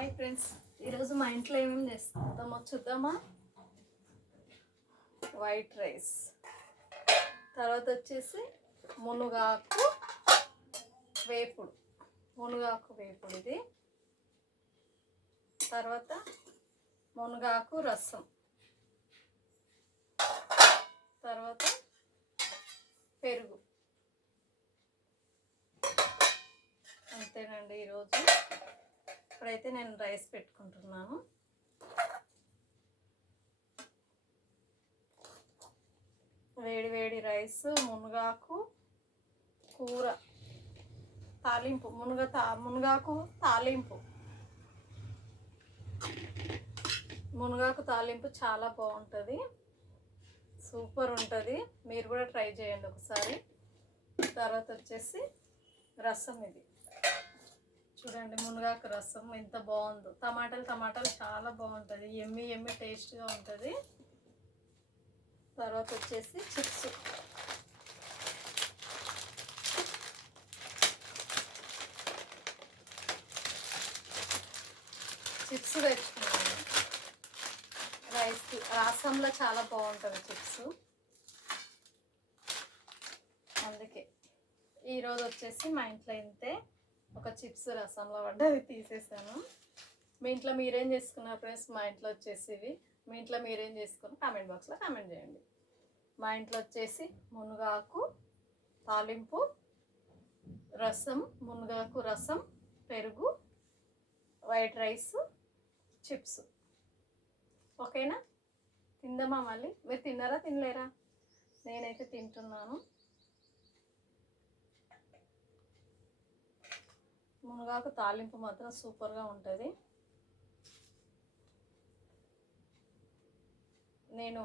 Hi friends, ఈరోజు మా ఇంట్లో ఏమేమి చేసుకుంటామో చూద్దామా. వైట్ రైస్, తర్వాత వచ్చేసి మునగాకు వేపుడు, ఇది. తర్వాత మునగాకు రసం, తర్వాత పెరుగు. అంతేనండి ఈరోజు. ఇప్పుడైతే నేను రైస్ పెట్టుకుంటున్నాను. వేడి వేడి రైస్, మునగాకు కూర, తాలింపు, మునగాకు తాలింపు. మునగాకు తాలింపు చాలా బాగుంటుంది, సూపర్ ఉంటుంది. మీరు కూడా ట్రై చేయండి ఒకసారి. తర్వాత వచ్చేసి రసం, ఇది చూడండి, మునగాకు రసం ఎంత బాగుందో. టమాటాలు చాలా బాగుంటుంది, ఎమ్మి టేస్ట్గా ఉంటుంది. తర్వాత వచ్చేసి చిప్స్, తెచ్చుకున్నాను. రసంలో చాలా బాగుంటుంది చిప్స్, అందుకే ఈరోజు వచ్చేసి మా ఇంట్లో ఇంతే. ఒక చిప్స్ రసంలో పడ్డది, తీసేసాను. మీ ఇంట్లో మీరేం చేసుకున్నారు ఫ్రెండ్స్? మా ఇంట్లో వచ్చేసి ఇవి. మీ ఇంట్లో మీరేం చేసుకుని కామెంట్ బాక్స్లో కామెంట్ చేయండి. మా ఇంట్లో వచ్చేసి మునగాకు తాలింపు, రసం, మునగాకు రసం, పెరుగు, వైట్ రైస్, చిప్స్. ఓకేనా? తిందామా మళ్ళీ? మీరు తిన్నారా తినలేరా? నేనైతే తింటున్నాను. మునగాకు తాలింపు మాత్రం సూపర్గా ఉంటుంది. నేను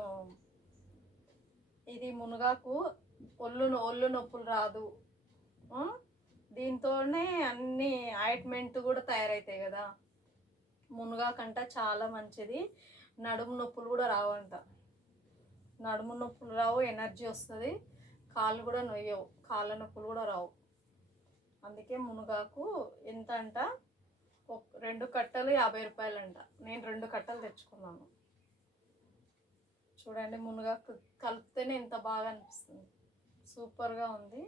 ఇది మునగాకు ఒళ్ళు నొప్పులు రాదు, దీంతోనే అన్ని ఆయింట్మెంట్ కూడా తయారవుతాయి కదా. మునగాకు అంట చాలా మంచిది. నడుము నొప్పులు కూడా రావంట. నడుము నొప్పులు రావు, ఎనర్జీ వస్తుంది. కాళ్ళు కూడా నొయ్యవు, కాళ్ళ నొప్పులు కూడా రావు. అందుకే మునగాకు ఎంత అంట, 2 కట్టలు 50 రూపాయలు అంట. నేను 2 కట్టలు తెచ్చుకున్నాను. చూడండి, మునగాకు కలిపితేనే ఎంత బాగా అనిపిస్తుంది, సూపర్గా ఉంది.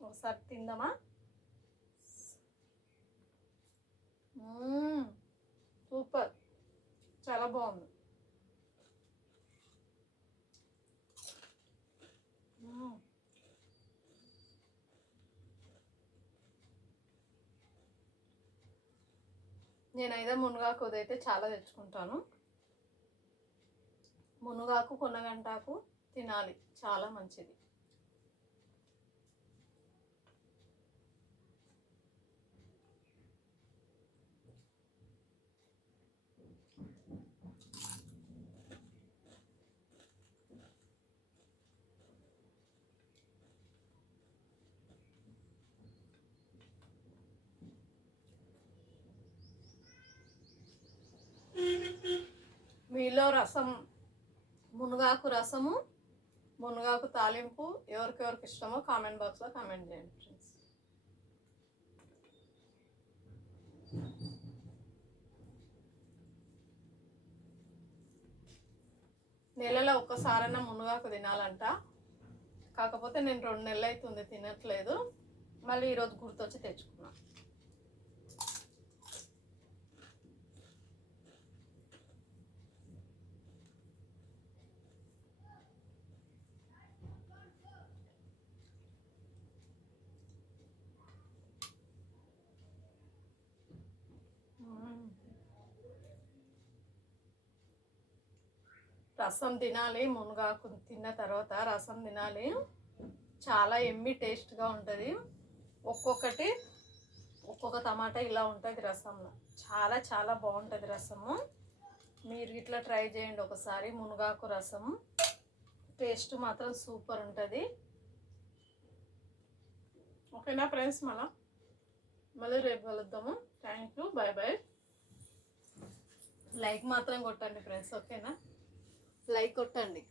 ఒకసారి తిందామా? సూపర్, చాలా బాగుంది. నేనైతే మునగాకు అయితే చాలా తెచ్చుకుంటాను. మునగాకు కొనగంటాకు తినాలి, చాలా మంచిది. మీలో మునగాకు రసము, మునగాకు తాలింపు ఎవరికెవరికి ఇష్టమో కామెంట్ బాక్స్లో కామెంట్ చేయండి ఫ్రెండ్స్. నెలలో ఒక్కసారైనా మునగాకు తినాలంట. కాకపోతే నేను 2 నెలలు అవుతుంది తినట్లేదు. మళ్ళీ ఈరోజు గుర్తొచ్చి తెచ్చుకున్నా. రసం తినాలి, మునగాకు తిన్న తర్వాత రసం తినాలి. చాలా ఎమ్మి టేస్ట్గా ఉంటుంది. ఒక్కొక్క టమాటా ఇలా ఉంటుంది రసంలో. చాలా బాగుంటుంది రసము. మీరు ఇట్లా ట్రై చేయండి ఒకసారి. మునగాకు రసము టేస్ట్ మాత్రం సూపర్ ఉంటుంది. ఓకేనా ఫ్రెండ్స్? మళ్ళీ రేపు కలుద్దాము. Thank you, bye bye. Like మాత్రం కొట్టండి ఫ్రెండ్స్, ఓకేనా? లైక్ కొట్టండి.